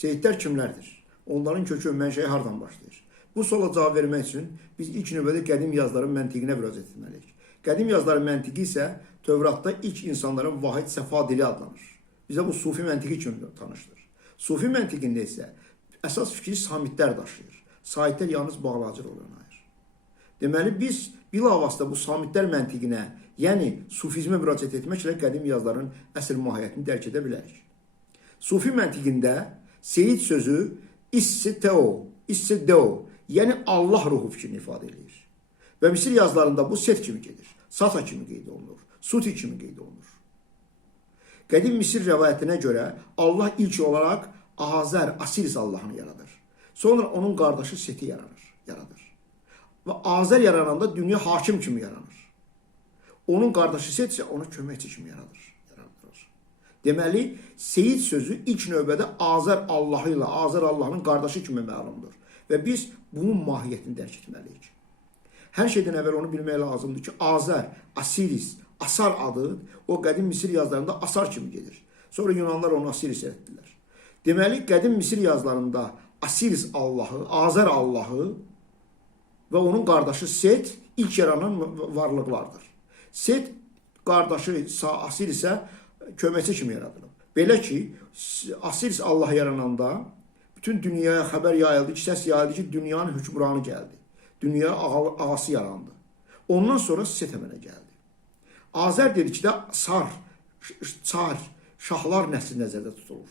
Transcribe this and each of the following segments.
Seyidlər kimlərdir? Onların kökü, mənşəyi hardan başlayır? Bu suala cavab vermək üçün biz ilk növbədə qədim yazıların məntiqinə müraciət etməliyik. Qədim yazıların məntiqi isə Tövratda ilk insanların vahid səfa dili adlanır. Bizə bu sufi məntiqi kimi tanışdır. Sufi məntiqində isə əsas fikri samitlər daşıyır. Saitlər yalnız bağlacı rol oynayır. Deməli, biz bilavasitə bu samitlər məntiqinə, yəni sufizmə müraciət etməklə qədim yazıların əsl mahiyyətini dərk edə bilərik. Sufi məntiqində seyid sözü isse-deo, yəni Allah ruhu fikrini ifadə edir. Və Misir yazılarında bu set kimi gedir, sata kimi qeyd olunur, suti kimi qeyd olunur. Qədim Misir rəvayətinə görə Allah ilk olaraq Azər, Asiris Allahını yaradır. Sonra onun qardaşı Seti yaradır. Və Azər yarananda dünya hakim kimi yaranır. Onun qardaşı Set isə ona köməkçi kimi yaradılır. Deməli, seyid sözü ilk növbədə Azər Allahı ilə, Azər Allahının qardaşı kimi məlumdur. Və biz bunun mahiyyətini dərk etməliyik. Hər şeydən əvvəl onu bilmək lazımdır ki, Azər, Asiris, Asar adı o qədim Misir yazılarında Asar kimi gedir. Sonra Yunanlar onu Asiris etdilər. Deməli, qədim Misir yazılarında Asiris Allahı, Azər Allahı və onun qardaşı Set ilk yaranan varlıqlardır. Set qardaşı Asirisə köməkçi kimi yaradılıb. Belə ki, Asiris Allah yarananda bütün dünyaya xəbər yayıldı ki, səs yayıldı ki, dünyanın hökmranı gəldi. Dünyaya ağası yarandı. Ondan sonra Set əmələ gəldi. Azər dedikdə çar, şahlar nəsli nəzərdə tutulur.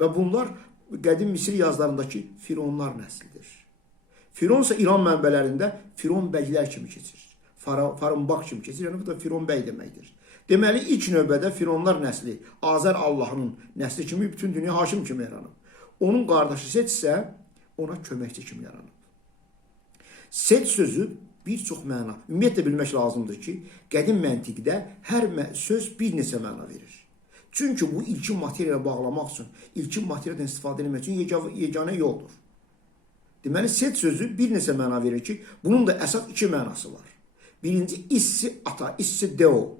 Və bunlar qədim Misir yazılarındakı Fironlar nəslidir. Firon isə İran mənbələrində Firon bəylər kimi keçir. Farumbaq kimi keçir, yəni bu da Firon bəy deməkdir. Deməli, ilk növbədə Fironlar nəsli, Azər Allahının nəsli kimi bütün dünya hakim kimi yaranıb. Onun qardaşı Set isə ona köməkçi kimi yaranıb. Set sözü bir çox məna. Ümumiyyətlə bilmək lazımdır ki, qədim məntiqdə hər söz bir neçə məna verir. Çünki bu ilkin materiyaya bağlamaq üçün, ilkin materiyadan istifadə etmək üçün yeganə yoldur. Deməli, set sözü bir neçə məna verir ki, bunun da əsas iki mənası var. Birinci, issi-ata, issi-deo.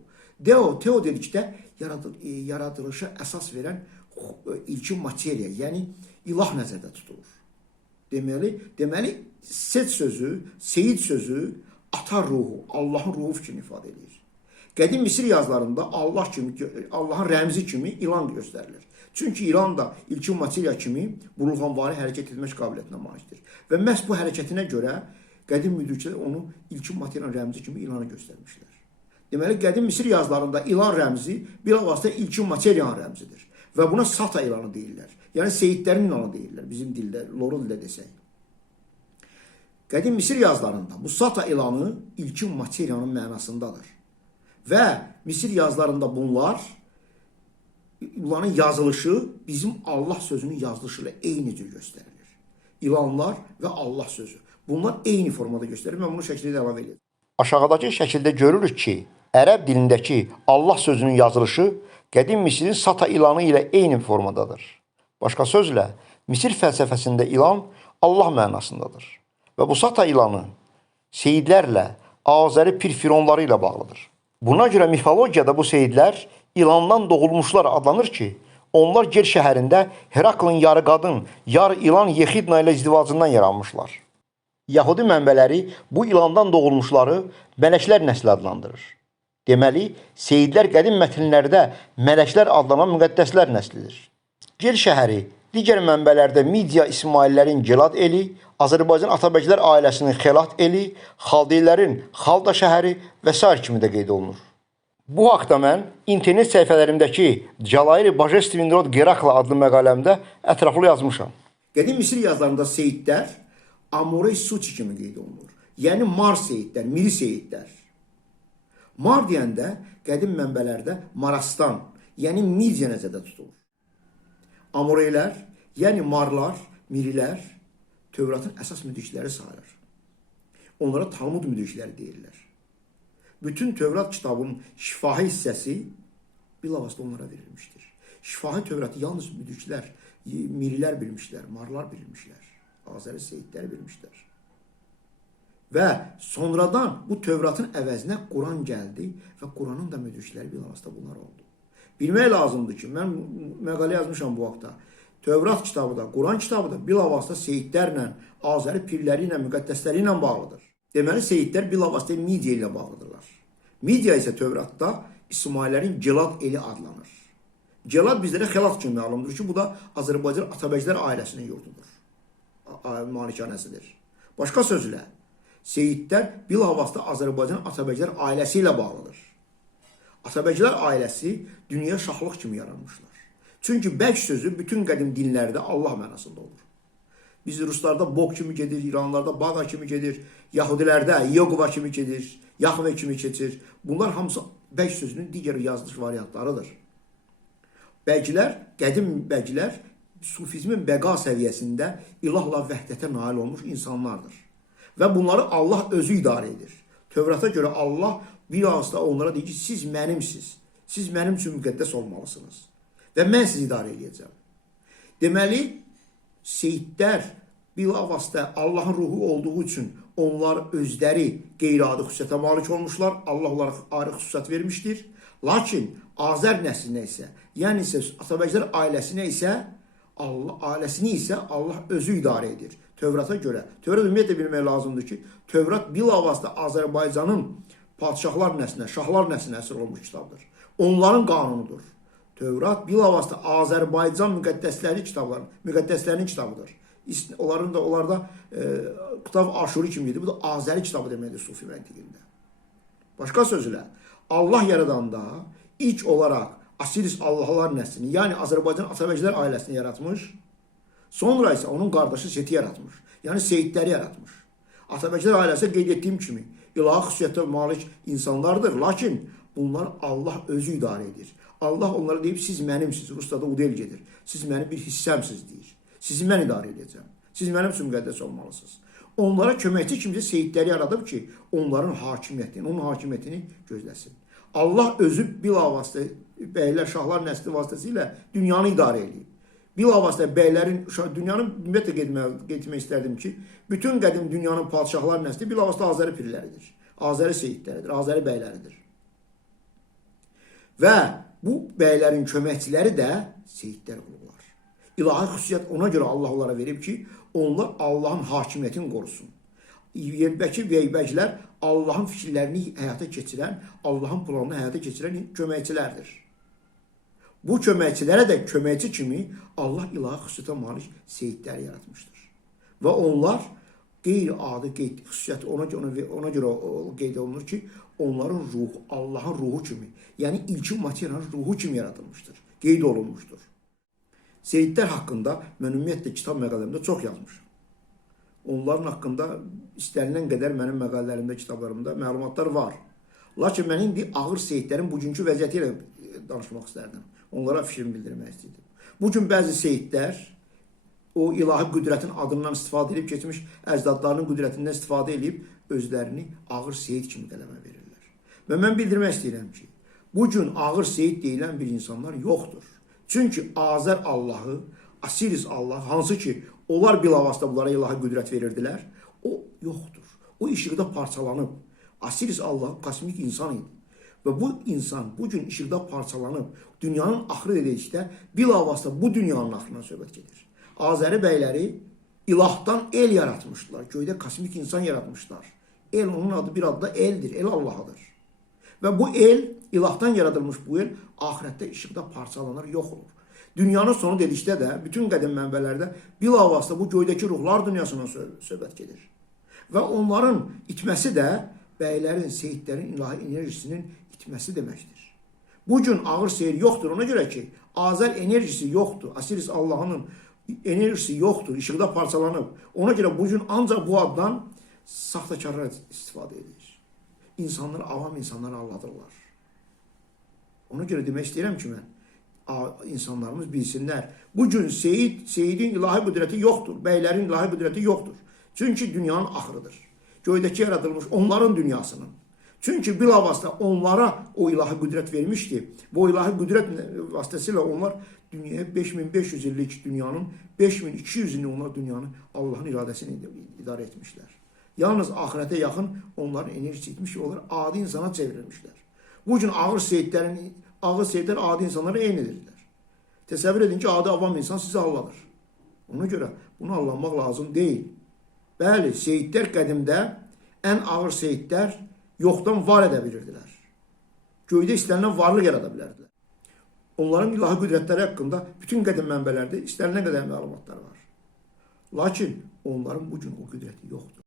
Teo dedikdə yaradılışa əsas verən ilkin materiya, yəni ilah nəzərdə tutulur. Deməli, set sözü, seyid sözü, ata ruhu, Allahın ruhu fikrini ifadə edir. Qədim Misir yazılarında Allahın rəmzi kimi ilan göstərilir. Çünki ilan da ilkin materiya kimi burulğanvari hərəkət etmək qabiliyyətinə malikdir. Və məhz bu hərəkətinə görə qədim müdriklər onu ilkin materiyanın rəmzi kimi ilanı göstərmişlər. Deməli, qədim Misir yazılarında ilan rəmzi bilavasitə ilkin materiyanın rəmzidir. Və buna sata ilanı deyirlər. Yəni, seyidlərin ilanı deyirlər, bizim dildə, loru dildə desək. Qədim Misir yazılarında bu sata ilanı ilkin materiyanın mənasındadır. Və Misir yazılarında bunların yazılışı bizim Allah sözünün yazılışı ilə eyni cür göstərilir. İlanlar və Allah sözü. Bunlar eyni formada göstərir. Mən bunu şəkildə əlavə edeyim. Aşağıdakı şəkildə görürük ki, ərəb dilindəki Allah sözünün yazılışı qədim Misirin sata ilanı ilə eyni formadadır. Başqa sözlə, Misir fəlsəfəsində ilan Allah mənasındadır. Və bu sata ilanı seyidlərlə, Azəri pir-fironları ilə bağlıdır. Buna görə mifologiyada bu seyidlər ilandan doğulmuşlar adlanır ki, onlar Ger şəhərində Heraklın yarı qadın, yarı ilan Yexidna ilə izdivacından yaranmışlar. Yahudi mənbələri bu ilandan doğulmuşları mələklər nəsli adlandırır. Deməli, seyidlər qədim mətnlərdə mələklər adlanan müqəddəslər nəslidir. Gel şəhəri digər mənbələrdə Midiya İsmaillərin Gelad eli, Azərbaycan Atabəklər ailəsinin Xelat eli, Xaldeylərin Xalda şəhəri və s. kimi də qeyd olunur. Bu haqda mən internet səhifələrimdəki Cəlairi Bajestvindrod Gerakla adlı məqaləmdə ətraflı yazmışam. Qədim Misir yazılarında seyidlər Amorey Suçi kimi qeyd olunur. Yəni Mar seyidlər, Miri seyidlər. Mar deyəndə qədim mənbələrdə Marastan, yəni Midiya nəzərdə tutulur. Amoreylər, yəni Marlar, Mirilər Tövratın əsas müdrikləri sayılır. Onlara Talmud müdrikləri deyirlər. Bütün Tövrat kitabının şifahi hissəsi bilavasitə onlara verilmişdir. Şifahi Tövratı yalnız müdriklər, Mirilər bilmişlər, Marlar bilmişlər, Azəri seyidləri bilmişlər. Və sonradan bu Tövratın əvəzinə Quran gəldi və Quranın da müdrikləri bilavasitə bunlar oldu. Bilmək lazımdır ki, mən məqalə yazmışam bu haqda. Tövrat kitabı da, Quran kitabı da bilavasitə seyidlərlə, Azəri pirləri ilə, müqəddəsləri ilə bağlıdır. Deməli, seyidlər bilavasitə Midiya ilə bağlıdırlar. Midiya isə Tövratda İsmaillərin Gilad eli adlanır. Gilad bizlərə xəlat kimi məlumdur ki, bu da Azərbaycan Atabəclər ailəsinin yurdudur. Malikanəsidir. Başqa sözlə, seyidlər bilavasitə Azərbaycan Atabəclər ailəsi ilə bağlıdır. Atabəclər ailəsi dünya şahlıq kimi yaranmışlar. Çünki bək sözü bütün qədim dinlərdə Allah mənasında olur. Biz ruslarda Bog kimi gedir, İranlarda Baqa kimi gedir, Yahudilərdə Yehova kimi gedir, Yahve kimi keçir. Bunlar hamısı bək sözünün digər yazılış variantlarıdır. Bəklər, qədim bəklər sufizmin bəqa səviyyəsində ilahla vəhdətə nail olmuş insanlardır. Və bunları Allah özü idarə edir. Tövrata görə Allah bir ağızda onlara deyir ki, siz mənimsiz, siz mənim üçün müqəddəs olmalısınız. Və mən sizi idarə edəcəm. Deməli, seyidlər bilavasitə Allahın ruhu olduğu üçün onlar özləri qeyri-adi xüsusiyyətə malik olmuşlar. Allah onlara ayrı xüsusiyyət vermişdir. Lakin Azər nəslinə isə, yəni isə Atabəclər ailəsini isə Allah özü idarə edir. Tövrata görə. Tövrat ümumiyyətlə bilmək lazımdır ki, Tövrat bilavasitə Azərbaycanın padişahlar nəslinə, şahlar nəslinə əsr olmuş kitabdır. Onların qanunudur. Tövrat bilavasitə Azərbaycan müqəddəslərinin kitabıdır. Onlarda kitab Aşuri kimidir. Bu da Azəri kitabı deməkdir Sufi məntiqində. Başqa sözlə, Allah yaradanda ilk olaraq Asiris Allahlar nəslini, yəni Azərbaycan Atabəclər ailəsini yaratmış, sonra isə onun qardaşı Seti yaratmış, yəni seyidləri yaratmış. Atabəclər ailəsi qeyd etdiyim kimi ilahi xüsusiyyətə malik insanlardır, lakin bunlar Allah özü idarə edir. Allah onlara deyib, siz mənimsiz, Ruslarda udel gedir, siz mənim bir hissəmsiz deyir, sizi mən idarə edəcəm, siz mənim üçün müqəddəs olmalısınız. Onlara köməkçi kimsə seyidləri yaradıb ki, onların hakimiyyətini, onun hakimiyyətini gözləsin. Allah özü bilavasitə bəylər, şahlar nəsli vasitəsilə dünyanı idarə edib. Bilavasitə bəylərin, dünyanın ümumiyyətlə getmək istərdim ki, bütün qədim dünyanın padişahlar nəsli bilavasitə Azəri pirləridir, Azəri seyidləridir, Azəri bəyləridir. Və bu bəylərin köməkçiləri də seyidlər olurlar. İlahi xüsusiyyət ona görə Allah onlara verib ki, onlar Allahın hakimiyyətini qorusun. Yerbəkir və yeybəklər Allahın fikirlərini həyata keçirən, Allahın planını həyata keçirən köməkçilərdir. Bu köməkçilərə də köməkçi kimi Allah ilahi xüsusiyyətə malik seyidləri yaratmışdır. Və onlar qeyri-adi xüsusiyyət ona görə qeyd olunur ki, onların ruhu, Allahın ruhu kimi, yəni ilkin materiyanın ruhu kimi yaradılmışdır, qeyd olunmuşdur. Seyidlər haqqında mən ümumiyyətlə kitab məqalərimdə çox yazmışım. Onların haqqında istənilən qədər mənim məqalələrimdə, kitablarımda məlumatlar var. Lakin mən indi ağır seyidlərin bugünkü vəziyyəti ilə danışmaq istərdim. Onlara fikrimi bildirmək istəyirdim. Bugün bəzi seyidlər o ilahi qüdrətin adından istifadə edib, keçmiş əcdadlarının qüdrətindən istifadə edib, özlərini ağır seyid kimi qələmə verirlər. Və mən bildirmək istəyirəm ki, bugün ağır seyid deyilən bir insanlar yoxdur. Çünki Azər Allahı, Asiris Allah, hansı ki, onlar bilavasitə bunlara ilahi qüdrət verirdilər, o yoxdur. O işıqda parçalanıb. Asiris Allah kosmik insan idi. Və bu insan bugün işıqda parçalanıb, dünyanın axırı dedikdə bilavasitə bu dünyanın axırına söhbət gedir. Azəri bəyləri ilahdan el yaratmışdılar. Göydə kosmik insan yaratmışlar. El, onun adı bir adı da eldir. El Allah'adır. Və bu el, ilahdan yaradılmış bu el, ahirətdə işıqda parçalanır, yox olur. Dünyanın sonu dedikdə də, bütün qədim mənbələrdə bilavasitə bu göydəki ruhlar dünyasından söhbət gedir. Və onların itməsi də bəylərin, seyidlərin ilahi enerjisinin itməsi deməkdir. Bugün ağır seyir yoxdur, ona görə ki, Azər enerjisi yoxdur. Asiris Allah'ın enerjisi yoxdur, işıqda parçalanıb. Ona görə bugün ancaq bu addan saxtakarlar istifadə edir. İnsanlar, avam insanları aldadırlar. Ona görə demək istəyirəm ki, mən, insanlarımız bilsinlər. Bugün seyidin ilahi qüdrəti yoxdur, bəylərin ilahi qüdrəti yoxdur. Çünki dünyanın axırıdır. Göydəki yaradılmış onların dünyasının. Çünki bilavasitə onlara o ilahi qüdrət vermişdi. Bu ilahi qüdrət vasitəsilə onlar dünyaya 5500 illik dünyanın 5200 illik onlar dünyanı Allahın iradəsini idarə etmişlər. Yalnız ahirətə yaxın onların enerjisi etmiş ki, onlar adi insana çevrilmişlər. Bugün ağır seyidlər adi insanlara eynidirlər. Təsəvvür edin ki, adi avam insan sizi alladır. Ona görə bunu allanmaq lazım deyil. Bəli, seyidlər qədimdə ən ağır seyidlər yoxdan var edə bilirdilər. Göydə istənilən varlıq yarada bilərdilər. Onların ilahi qüdrətləri haqqında bütün qədim mənbələrdə istənilən qədər məlumatlar var. Lakin onların bugün o qüdrəti yoxdur.